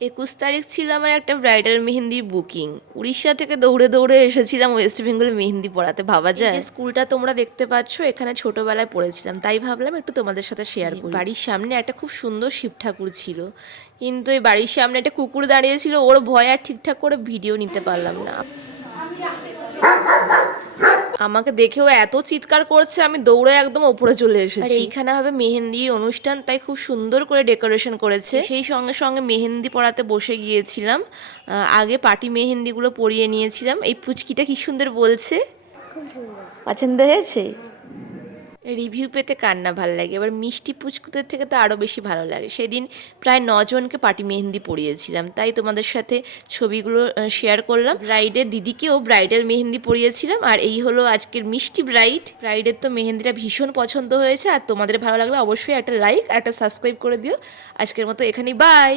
21 তারিখ ছিল আমার একটা ব্রাইডাল মেহেন্দির বুকিং। উড়িষ্যা থেকে দৌড়ে দৌড়ে এসেছিলাম ওয়েস্ট বেঙ্গলে মেহেন্দি পড়াতে, ভাবা যায়। এই স্কুলটা তোমরা দেখতে পাচ্ছ, এখানে ছোটবেলায় পড়েছিলাম, তাই ভাবলাম একটু তোমাদের সাথে শেয়ার করি। বাড়ির সামনে একটা খুব সুন্দর শিব ঠাকুর ছিল, কিন্তু এই বাড়ির সামনে একটা কুকুর দাঁড়িয়েছিল, ওর ভয় আর ঠিকঠাক করে ভিডিও নিতে পারলাম না। আমাকে দেখেও এত চিৎকার করছে, আমি দৌড়ে একদম ওপরে চলে এসেছি। আর এইখানে হবে মেহেন্দি অনুষ্ঠান, তাই খুব সুন্দর করে ডেকোরেশন করেছে। সেই সঙ্গে সঙ্গে মেহেন্দি পড়াতে বসে গিয়েছিলাম। আগে পাটি মেহেন্দিগুলো পরিয়ে নিয়েছিলাম। এই পুচকিটা কি সুন্দর বলছে, খুব সুন্দর। পছন্দ হয়েছে। রিভিউ পেতে কার না ভালো লাগে, এবার মিষ্টি পুচকুদের থেকে তো আরও বেশি ভালো লাগে। সেদিন প্রায় 9 জনকে পাটি মেহেন্দি পরিয়েছিলাম, তাই তোমাদের সাথে ছবিগুলো শেয়ার করলাম। ব্রাইডের দিদিকেও ব্রাইডাল মেহেন্দি পরিয়েছিলাম। আর এই হলো আজকের মিষ্টি ব্রাইড। ব্রাইডের তো মেহেন্দিটা ভীষণ পছন্দ হয়েছে। আর তোমাদের ভালো লাগলে অবশ্যই একটা লাইক আর একটা সাবস্ক্রাইব করে দিও। আজকের মতো এখানেই, বাই।